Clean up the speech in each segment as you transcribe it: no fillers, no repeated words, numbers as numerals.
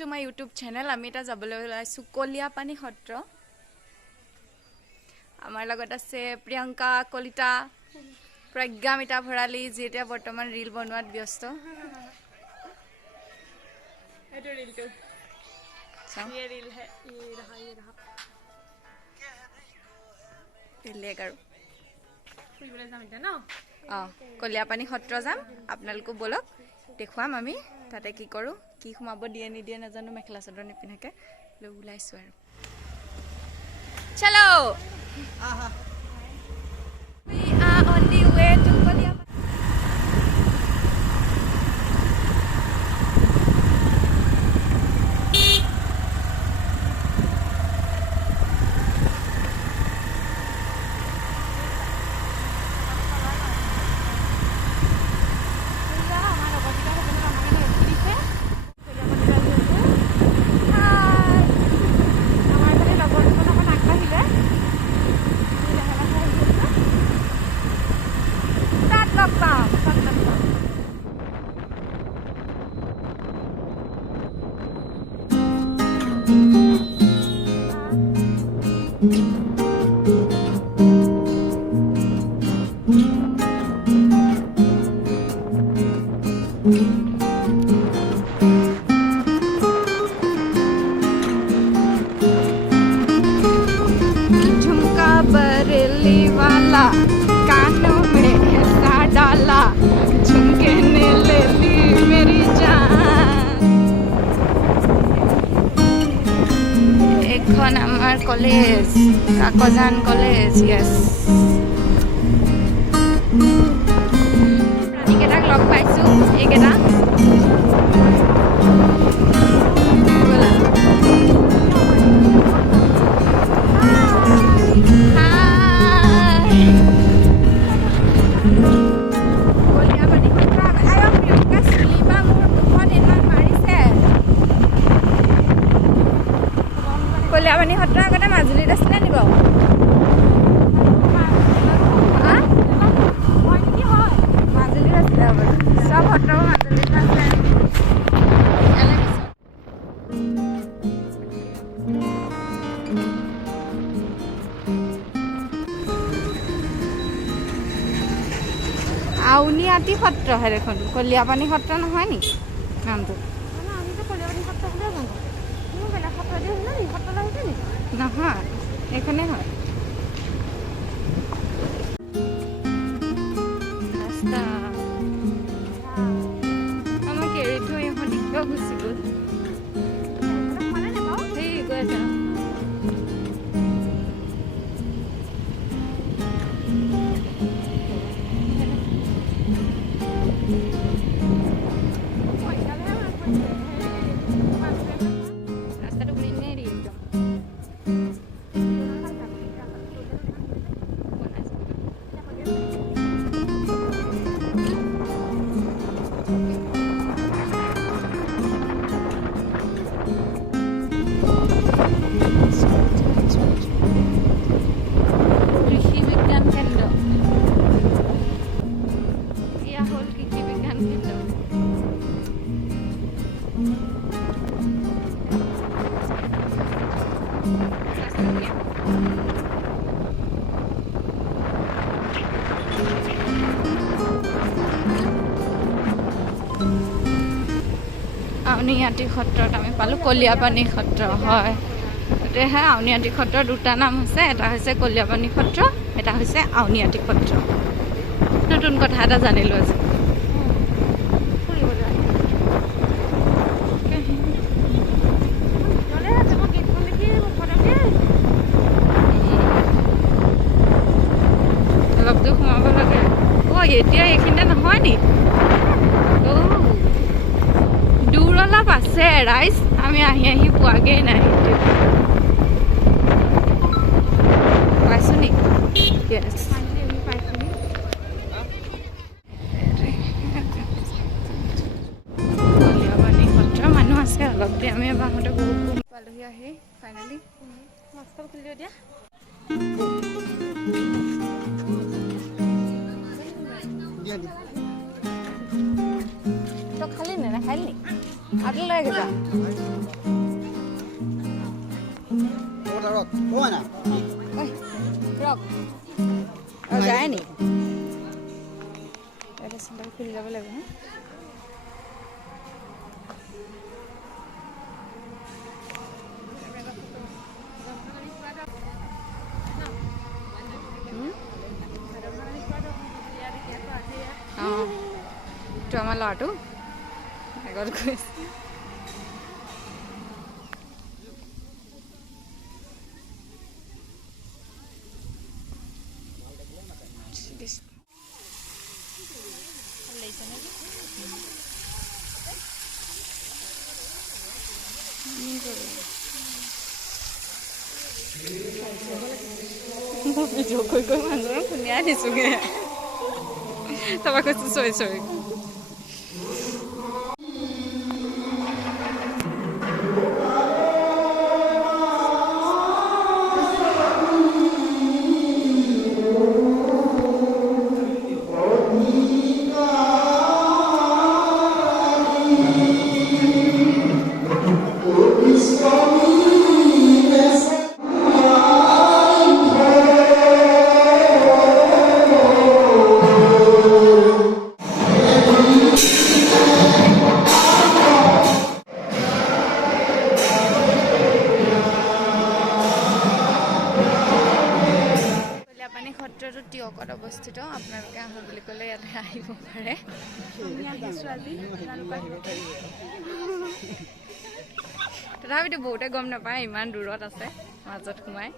to my YouTube channel. আমি এটা যাবলৈ ওলাইছো কলিয়াপানী সত্ৰ। আমাৰ লগত আছে প্ৰিয়ংকা কলিতা, প্ৰজ্ঞামিতা ভৰালী, যিটা বৰ্তমান ৰীল বনোৱাত ব্যস্ত। এইটো ৰীলটো ये रील है, ये रहा বেলেগ আৰু ফুৰিবলৈ যাম এতিয়া ন। কলিয়াপানী সত্ৰ যাম, আপোনালোকো বলক দেখুৱাম আমি তাতে কি কৰোঁ, কি সোমাব দিয়ে নিদিয়ে নাজানো, মেখেলা চাদৰ নিপিন্ধাকৈ লৈ ওলাইছোঁ আৰু চলো। We are on the way to Koliapani. Bareilly वाला कानों में ऐसा डाला, झुमके ने ले ली मेरी जान। এখন আমার কলেজ, কাকজান কলেজ। ইয়েস, প্ৰাণীকেইটাক লগ পাইছোঁ, এইকেইটা কলিয়াপানী সত্ৰ আগতে মাজুলীত আছিলে নি বাৰু? মাজুলীত আছিলে বাৰু, চব সত্ৰ মাজুলীত আছে। আউনীআটী সত্ৰহে দেখোন, কলিয়াপানী সত্ৰ নহয় নি নামটো? নহয়, এইখনেই হয় ৰাস্তা। আমাক এৰি থৈ ইহঁতি কিয় গুচি গ'ল? সেই গৈ আছে ৰাস্তাটো ঘূৰি নেৰি একদম। আউনীআটী সত্ৰত আমি পালোঁ কলিয়াপানী সত্ৰ। হয়, তেতিয়াহে আউনীআটী সত্ৰৰ দুটা নাম হৈছে, এটা হৈছে কলিয়াপানী সত্ৰ, এটা হৈছে আউনীআটী সত্ৰ। নতুন কথা এটা জানিলোঁ আজি। অলপ দূৰ সোমাব লাগে। এতিয়া এইখিনিতে নহয় নি? দূৰ অলপ আছে ৰাইজ, আমি আহি পোৱাগেই নাই। পাইছোঁ নি? কলিয়াপানী সত্ৰ মানুহ আছে অলপ দেৰি। আমি এবাৰতে বহুত পালোহি আহি ফাইনেলি। মস্ত খুলি দিয়া তো খালি নে নাখালি নি? Ada lagi tak? Rock. Oh, যায় নি? এটা চেন্টাৰ খুলি যাব লাগিব না? তো আমাৰ ল'ৰাটো আগত গৈছে ভিডিঅ' কৰি কৰি মানুহজনক শুনিয়াই দিছোঁগৈ তাৰপৰা কৈছোঁ চৰি সত্ৰটো টিয়কত অৱস্থিত আপোনালোকে আহো বুলি ক'লে ইয়াতে আহিব পাৰে আমি আহিছোঁ আজি তথাপিতো বহুতে গম নাপায় ইমান দূৰত আছে মাজত সোমাই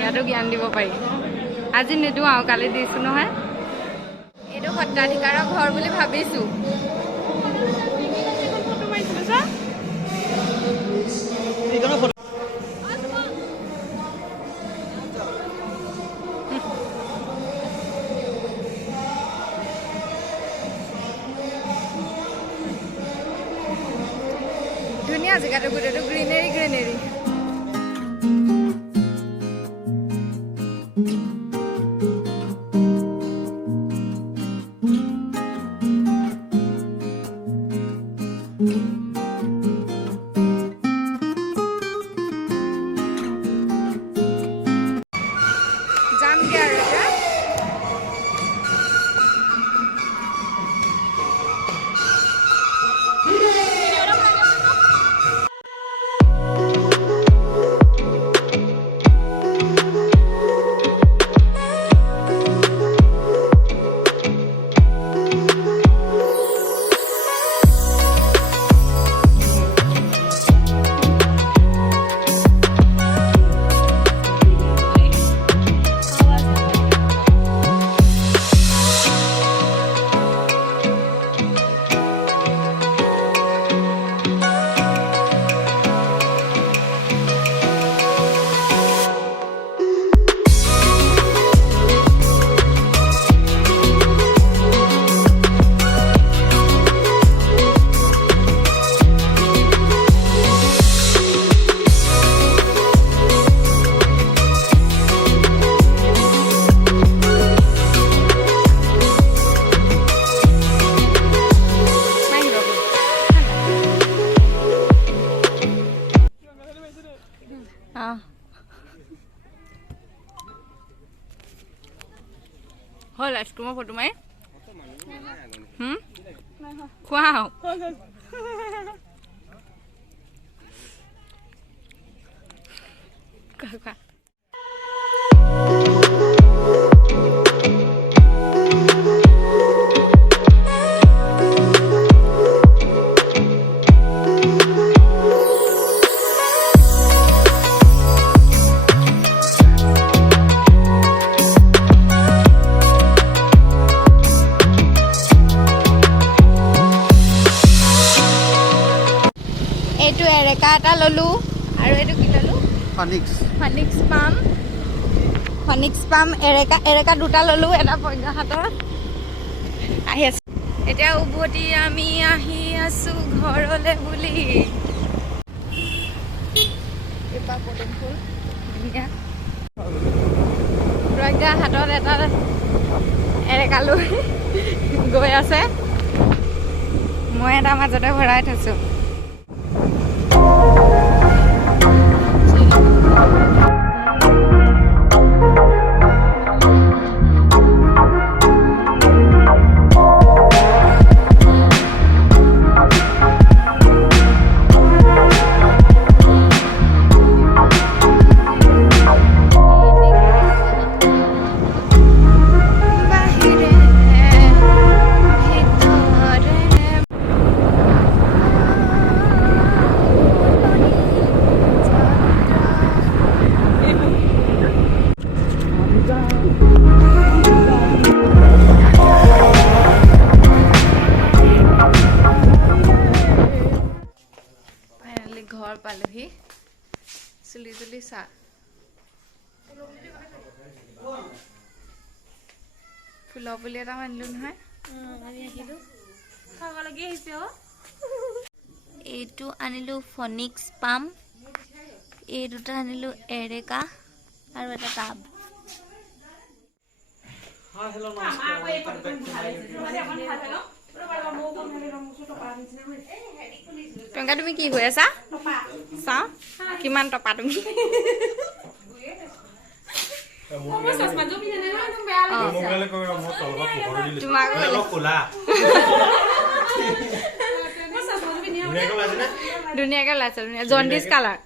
ইয়াতো জ্ঞান দিব পাৰি আজি নিদিওঁ আৰু কালি দিছোঁ নহয় এইটো সত্ৰাধিকাৰৰ ঘৰ বুলি ভাবিছোঁ ধুনীয়া জেগাটো গোটেইটো গ্ৰীনেৰী যামগে আৰু এতিয়া হ'ল আইচক্ৰীমৰ ফটো মাৰি খোৱা খোৱা এইটো এৰেকা এটা ললো আৰু এইটো কি ললো ফনিক্স পাম এৰেকা দুটা ললো এটা পইগা হাতৰ আহি আছো এতিয়া উভতি আমি আহি আছো ঘৰলে বুলি এপা পদুম ফুল ধুনীয়া পইগা হাতত এটা এৰেকা লৈ গৈ আছে মই এটা মাজতে ভৰাই থৈছো ঘৰ পালোহি চুলি তুলি চা ফুলৰ পুলি এটা আনিলো নহয় এইটো আনিলো ফনিক্স পাম এই দুটা আনিলো এৰেকা আৰু এটা টাব প্ৰিয়ংকা তুমি কি হৈ আছা চাওঁ কিমান টপা তুমি ধুনীয়াকে ওলাইছে জণ্ডিচ কালাৰ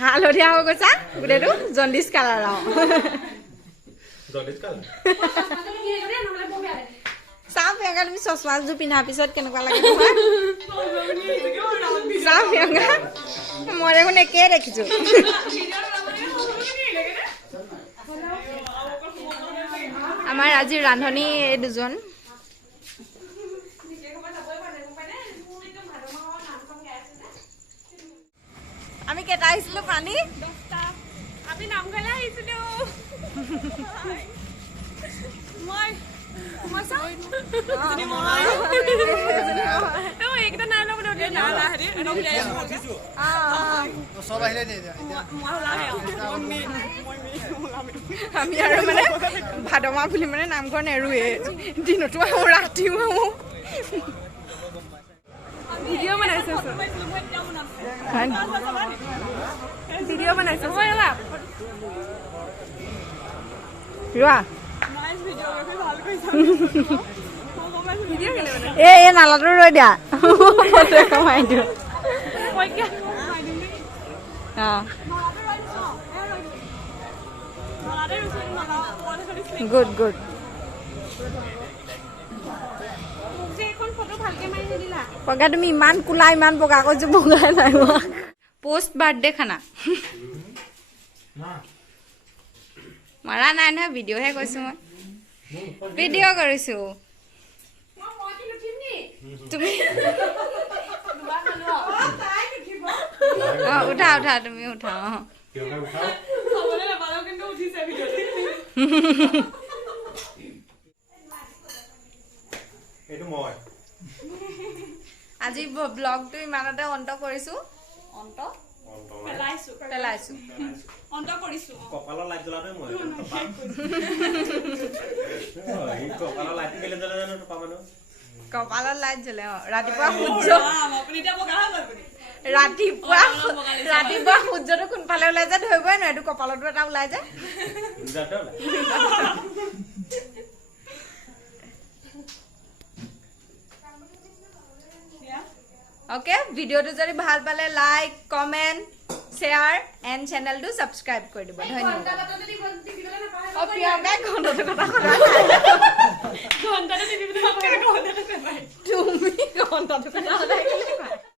হালধীয়া হৈ গৈছা গোটেইটো জণ্ডিচ কালাৰ চাওঁ প্ৰিয়ংকা তুমি চশমাযোৰ পিন্ধাৰ পিছত কেনেকুৱা লাগে চাওঁ প্ৰিয়ংকা মই দেখোন একেই দেখিছো আমাৰ আজিৰ ৰান্ধনি এই দুজন আমি কেইটা আহিছিলো পানী আমি নামঘৰলৈ আহিছিলো আমি আৰু মানে ভাদমা বুলি মানে নামঘৰ নেৰুৱে দিনতো আহোঁ ৰাতিও আহোঁ ভিডিঅ' বনাইছে ৰোৱা এই নালাটো ৰৈ দিয়া কমাই দিওঁ গুড গুড পগা তুমি ইমান কোলা ইমান বগা কৈছো বগাই নাই পোষ্ট বাৰ্থডে খানা মাৰা নাই নহয় ভিডিঅ'হে কৈছো মই ভিডিঅ' কৰিছো তুমি উঠা উঠা তুমি উঠা আজি ব্লগটো ইমানতে অন্ত কৰিছো অন্ত পেলাইছো অন্ত কৰিছো কপালৰ লাইট জ্বলাটোৱে মই কপালৰ লাইট কেলে জ্বলে জানো টপা মানুহ কপালত লাইট জ্বলে ৰাতিপুৱা সূৰ্য ৰাতিপুৱা সূৰ্যটো কোনফালে ওলাই যায় ধৰিবই নোৱাৰে এইটো কপালতো এটা ওলাই যায় ওকে ভিডিওটো যদি ভাল পালে লাইক কমেন্ট শেয়ার এন্ড চ্যানেলটো সাবস্ক্রাইব কৰি দিব ধন্যবাদ প্ৰিয়ংকা ঘণ্টাটো কথা তুমি ঘণ্টাটো কথা